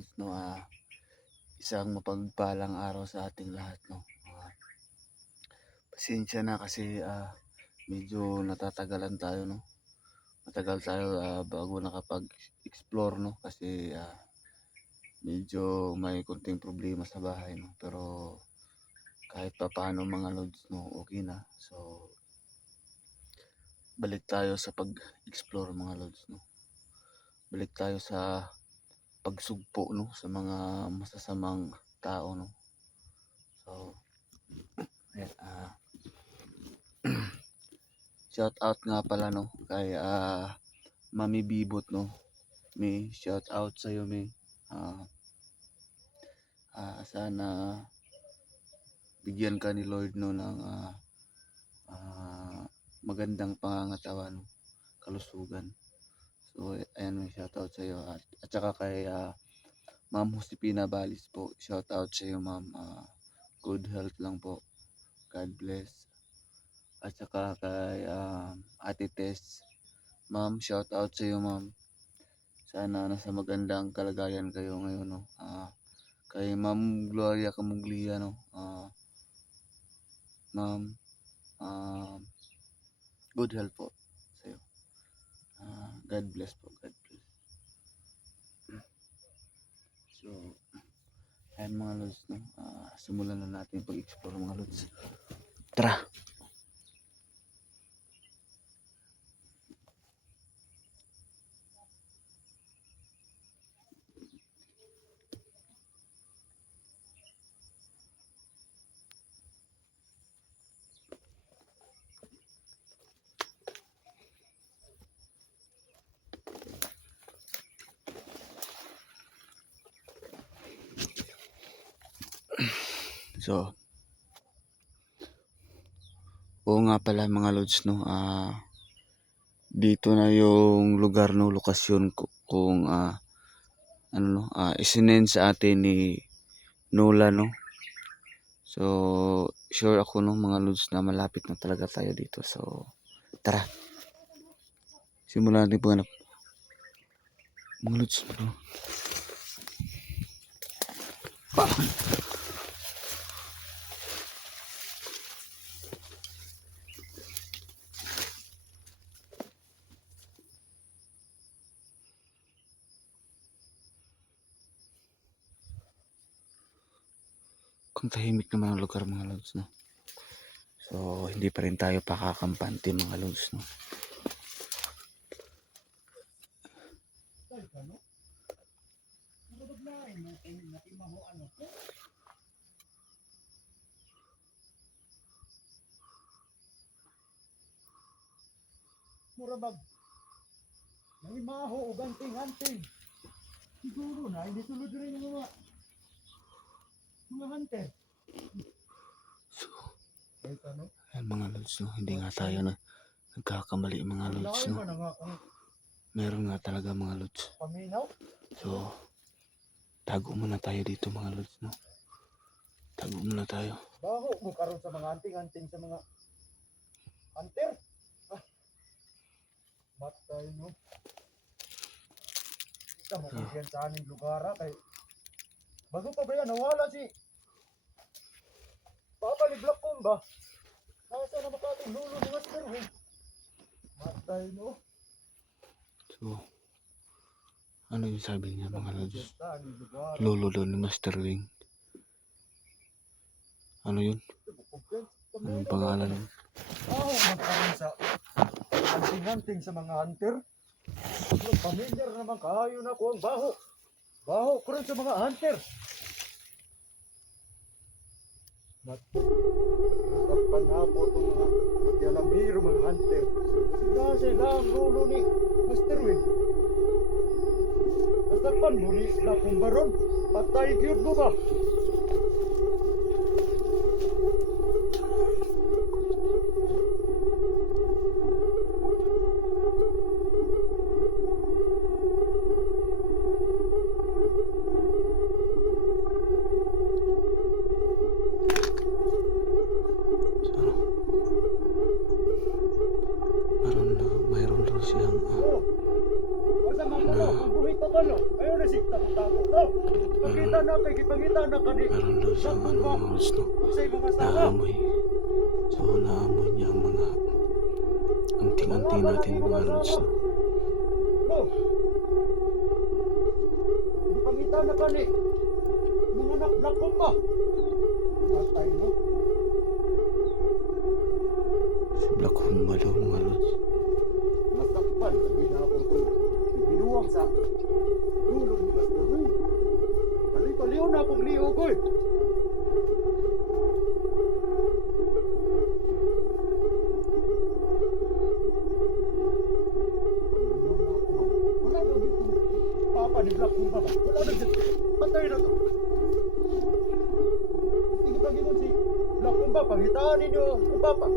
lods, no, isang mapagpalang araw sa ating lahat, no. Pasensya na kasi medyo natatagalan tayo, no. Matagal tayo bago nakapag-explore, no, kasi medyo may konting problema sa bahay, no. Pero kahit pa paano mga lods, no, okay na. So balik tayo sa pag-explore mga lods, no. Balik tayo sa pagsugpo, no, sa mga masasamang tao, no. So ayan, shout out nga pala, no, kay Mami Bibot, no. May shout out sa iyo, may sana bigyan ka ni Lord, no, ng magandang pangangatawan, no, kalusugan. So ayan, may shout out sa iyo at saka kay Ma'am Josepina Balis po, shout out sa iyo, ma'am. Good health lang po, God bless. At saka kay Ate Tess, ma'am, shout out sa iyo, ma'am. Sana nasa magandang kalagayan kayo ngayon, no. Kay Ma'am Gloria Camuglia, no, ma'am, good health po sa iyo. God bless po, God bless. So ayan mga lods, no, simulan na natin pag-explore mga lods. Tara! So, oo nga pala mga lods, no, dito na yung lugar, no, lokasyon kung ano, no, isinend sa atin ni Nola, no. So sure ako, no, mga lods, na malapit na talaga tayo dito. So tara, simulan natin paghanap mga lods, no. Kung tahimik naman ang lugar mga lods, no. So hindi pa rin tayo pakakampante mga lods, no. Murabag may maho o ganting-ganting. Siguro na hindi sulod rin ng mga hunter. So Ano? ayan mga lods, no, hindi nga tayo na nagkakamali mga lods, no. Meron nga talaga mga lods. Paminaw? So tago muna tayo dito mga lods, no. Tago muna tayo. Baho mo karon sa mga anting-anting sa mga hunter. Matay, no. Kita mo kung sa aming lugar kay bago pa ba yan nawala si Papa ni Black Comba. Nasa na makating lulo ni Master Wing. Matay, no. So ano yung sabi niya mga lods? Lolo daw ni Master Wing. Ano yun? Anong pangalan yun? Magkaroon sa anting-anting sa mga hunter. Pamilyar naman kayo na ko ang baho. Baho ko rin sa mga hunter. Nasapan na po itong mga yalamiro mga hunter. Sila sila ang lolo ni Master Win. Nasapan mo ni Lakumbaron. Patay gyud mo ba? Mayroon daw siyang Basta magulo, ang buhay pa ba no? Ayaw na sikta ko tako. No! Pagkita na kay gipangita na kani. Meron daw siyang ano mga lods, no? Sa mga asawa. Naamoy. So naamoy niya ang mga anting-anting natin mga lods, no? No! Gipangita na kani. Mga naklakong ba? Matay, no? Si Black Humba daw mga lods. Masakpan, sabi na ako kung ibinuwang sa dulo ni Master Ring. Bali-baliw na akong liog, oy. Wala na dito. Papa ni Black Kumba ba? Wala na dito. Patay na to. Sige pa ginoon si Black Kumba. Pangitaan ninyo ang Papa.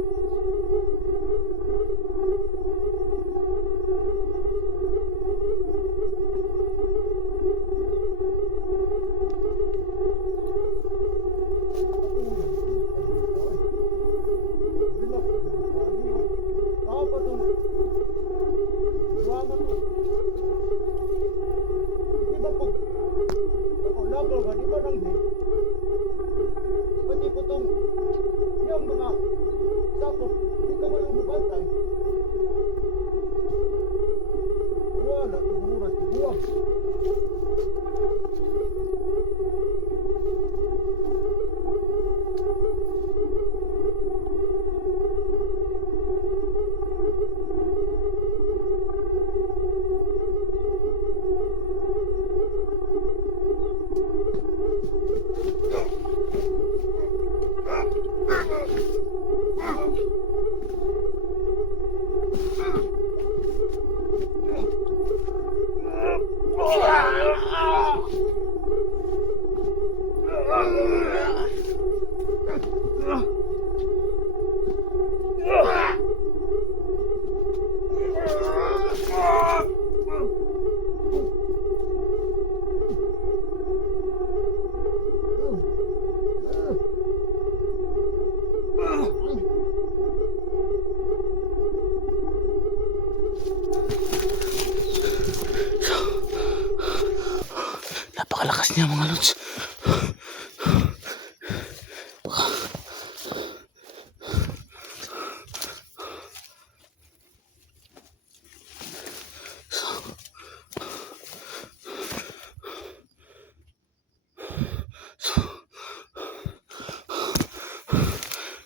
Napakalakas niya mga lods.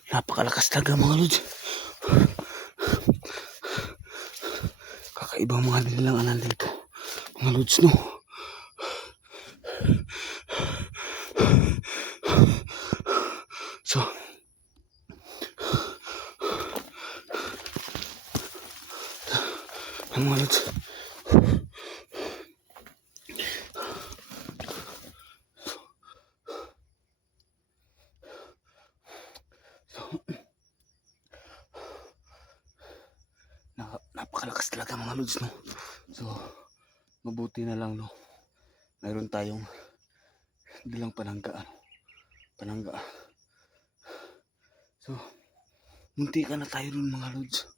Napakalakas talaga mga lods. Kakaibang mga nilalanganan dito mga lods, no? So mga lods, napakalakas talaga mga lods, no? So mabuti na lang, no, mayroon tayong dalang panangga. So munti ka na tayo dun mga lods.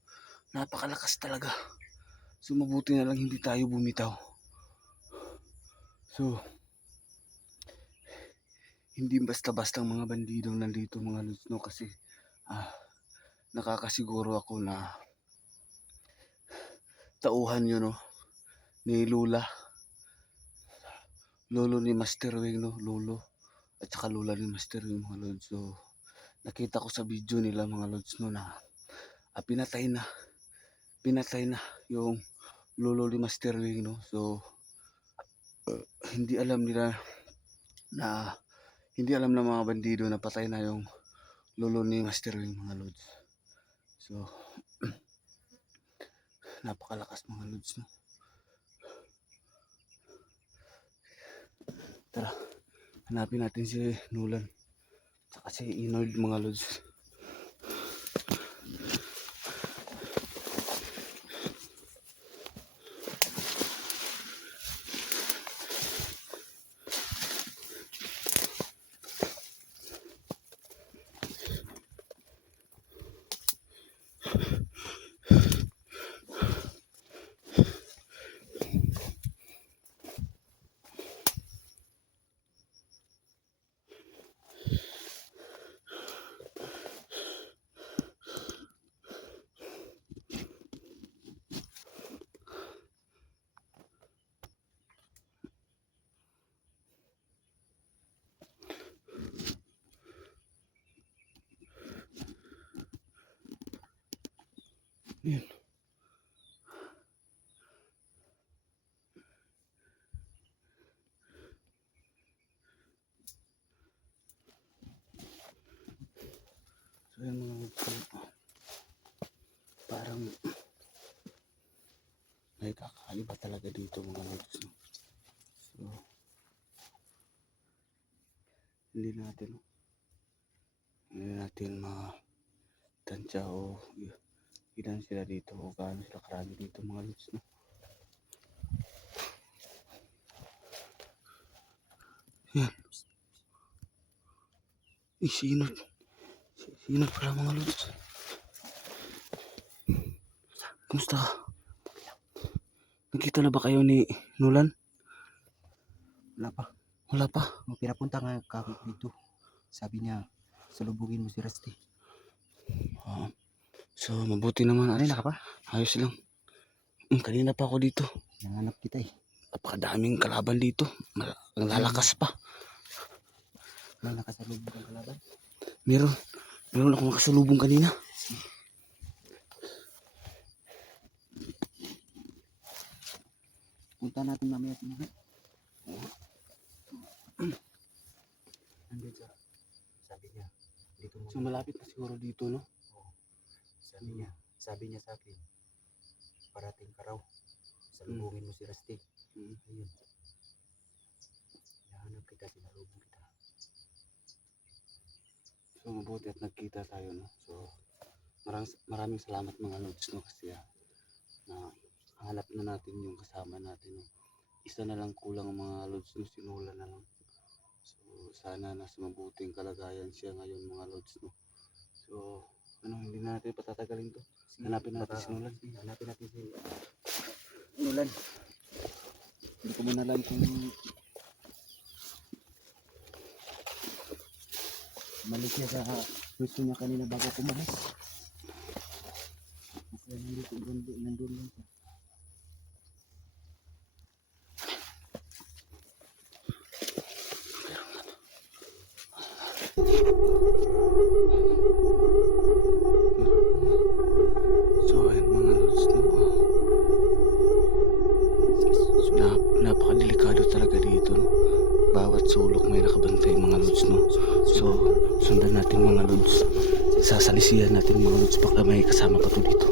Napakalakas talaga. So mabuti na lang hindi tayo bumitaw. So hindi basta-basta mga bandidong nandito mga lods, no? Kasi nakakasiguro ako na tauhan yun, no, ni Lolo ni Master Wing, no? Lolo at saka Lola ni Master Wing mga lods. So nakita ko sa video nila mga lods, no, na pinatay na yung Lolo ni Master Wing, no? So hindi alam ng mga bandido na patay na yung Lolo ni Master Wing mga lods. So napakalakas mga lods, no? Tara, hanapin natin si Nolan saka si Inold mga lods. Yun. So yun mga lods, parang may kakaiba talaga dito mga lods. So hindi natin matansya o ilan sila dito o gaano sila karami dito mga lods, no? Yan. Sinot pala mga lods. Kumusta ka? Nakita na ba kayo ni Nolan? Wala pa. Wala pa. Pinapunta nga kako dito. Sabi niya, salubungin mo si Rusty. So mabuti naman. Kanina ka pa? Ayos lang. Kanina pa ako dito. Nanganap kita eh. Napakadaming kalaban dito. Ang lalakas pa. May nakasalubong kang kalaban. Meron akong makasalubong kanina. Punta natin mamaya sa mga. Nandun siya. Sabi niya, dito mo. So malapit na siguro dito, no? Sabi niya sa akin, parating ka raw. Salubungin mo si Rusty. Ayun. Nahanap kita, sinalubong kita. So mabuti at nagkita tayo, no? So maraming salamat mga lods, no? Kasi na hanap na natin yung kasama natin, no? Isa na lang kulang ang mga lods, no? Sinula na lang. So sana nasa mabuting kalagayan siya ngayon mga lods, no? So hindi na natin patatagalin to. Hanapin natin si Nolan. Hanapin natin si Nolan. Hindi ko muna alam kung malik siya sa gusto niya kanina bago kumalis. Kasi nandun lang siya. So ayun mga lods, no? So, napakadelikado talaga dito, no? Bawat sulok may nakabantay mga lods, no? So sundan natin mga lods. Sasalisihan natin mga lods baka may kasama pa to dito.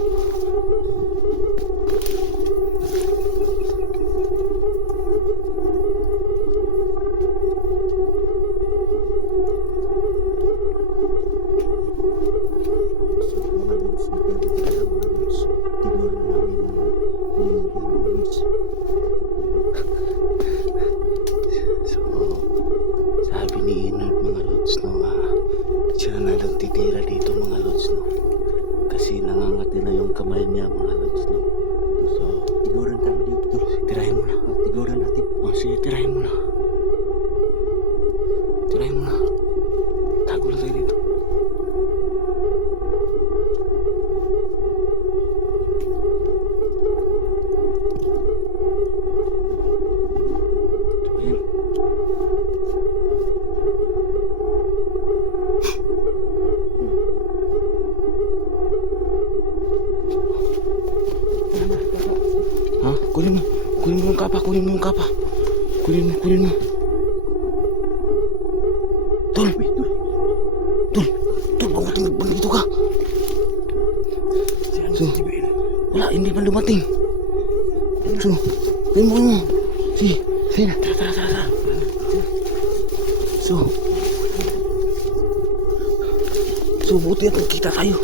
So sabi ni Inod mga lods, no? Siya na lang titira dito mga lods, no? Kasi nangangati na yung kamay niya mga lods, no? So Tiguran tayo dito. tirahin mo na. Tiguran natin. Sige, tirahin mo na. Tirahin mo na. Tago lang tayo dito. So, ayan. Ha? Kunin mo yung kapa. Kunin mo. Tol, bakit dito ka? So, wala, hindi pa dumating. So, kunin mo. Sige, tara. So, buti at nagkita tayo.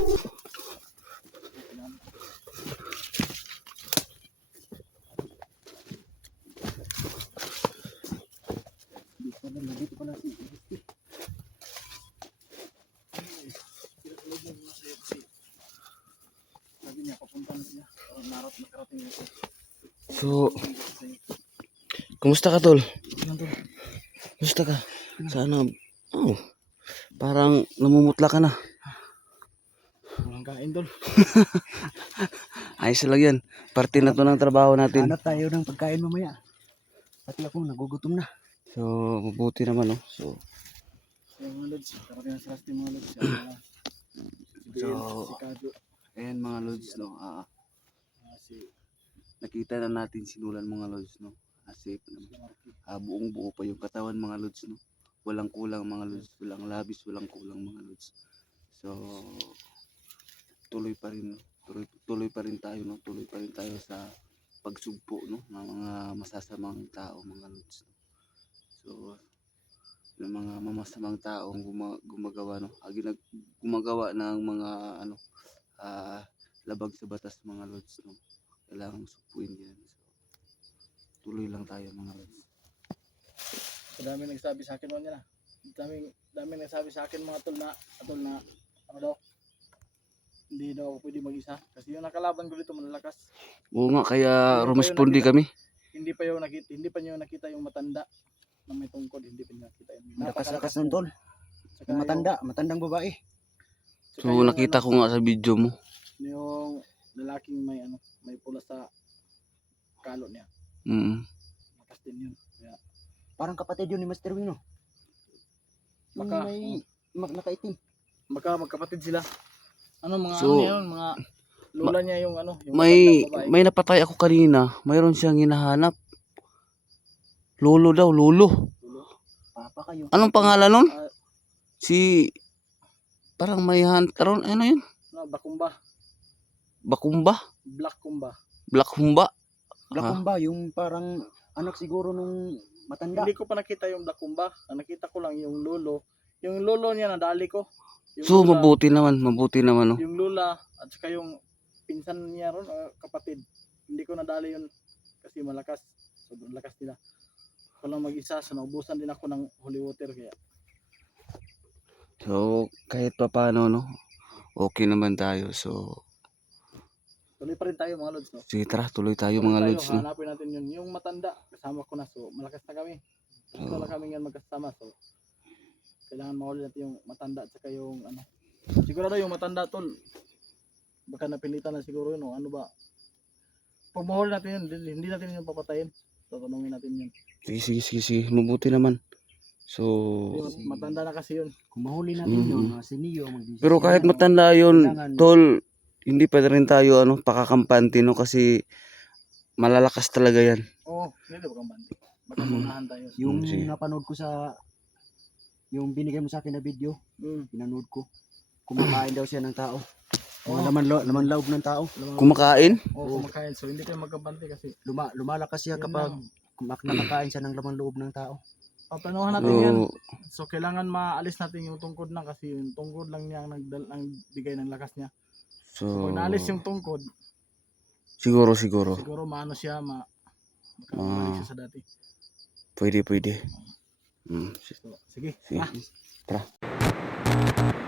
Nandito pa natin. Sabi niya, papunta na siya. Nakarating na siya. So, kumusta ka, tol? Kumusta ka? Sana, parang namumutla ka na. Walang kain doon. Ayos lang yan. Parte na to ng trabaho natin. Hanap tayo ng pagkain mamaya. Pati ako, nagugutom na. So, mabuti naman, no? So, Mga lods, karating sa Rusty mga lods. So, Si Kado. Ayan mga lods, no. Si Nakita na natin sinulan mga lods, no. Kasi buong buo pa yung katawan mga lods, no. Walang kulang mga lods, walang labis, walang kulang mga lods. So tuloy pa rin, no? Tuloy pa rin tayo, no. Tuloy pa rin tayo sa pagsugpo, no, ng mga masasamang tao mga lods. So yung mga mamasamang taong gumagawa, no, gumagawa ng mga ano, labag sa batas mga lods, no. Kailangang sugpuin yan. So, tuloy lang tayo mga lods. Dami nagsabi sa akin mga na. Dami nagsabi sa akin mga tol na ano daw. Hindi daw ako pwede mag-isa kasi yung nakalaban ko dito malalakas. Oo nga, kaya Hindi pa rumispondi yun kami. Hindi pa niyo nakita yung matanda na may tungkod, hindi pa niyo nakita yun. Lakas-lakas ng tol. Saka Yung matandang babae. So nakita ko nga sa video mo. yung lalaking may pula sa kalo niya. Lakas din yun. Kaya Parang kapatid yun ni Master Wino. Baka, Nakaitim. magkapatid sila. Mga So, mga lola niya yung yung May matandang babae. may napatay ako kanina. Mayroon siyang hinahanap. Lolo daw, lolo. Papa kayo. Anong pangalan nun? Ah, Si parang may hunter, ano yun? Bakumba, Bakumba? Black Kumba. Black Humba? Blakumba, yung parang anak siguro nung matanda. Hindi ko pa nakita yung Black Kumba. Ang nakita ko lang yung lolo. Yung lolo niya nadali ko. Yung So lula- mabuti naman, no. Yung lula at saka yung pinsan niya ron, kapatid. Hindi ko nadali yun kasi malakas. Sobrang lakas nila. Ako lang mag-isa, so naubusan din ako ng holy water kaya. So kahit pa paano, no, okay naman tayo. So Tuloy pa rin tayo mga lods, no? sige, tara, tuloy tayo Tuloy mga tayo, lods, no. hanapin natin yun. Yung matanda, kasama ko na, so malakas na kami. Gusto na kami yan magkasama, so kailangan mahuli natin yung matanda at saka yung sigurado yung matanda tol. Baka napilitan na siguro yun, o ano ba? Pag mahuli natin yun, hindi natin yun papatayin. So tanungin natin yun. Sige, mabuti naman. So Yung matanda na kasi yun. Kung mahuli natin yun, si Neo pero kahit matanda yun, tol, hindi pa rin tayo pakakampante, no, kasi malalakas talaga yan. Oo, hindi ba kang bandi? Baka punahan tayo. Yung Sige. napanood ko yung binigay mo sa akin na video, Mm. pinanood ko. Kumakain daw siya ng tao. Oo. Laman loob ng tao. Kumakain? Oo, kumakain. So hindi tayo magkabante kasi. Lumalakas siya Yun kapag lang. nakakain siya ng laman loob ng tao. Paplanuhan natin yan. So So kailangan maalis natin yung tungkod lang kasi yung tungkod lang niya ang bigay ng lakas niya. So pag naalis yung tungkod, siguro siguro maano siya, makabalik siya sa dati. pwede. So, sige. Sige. Ah. Tara.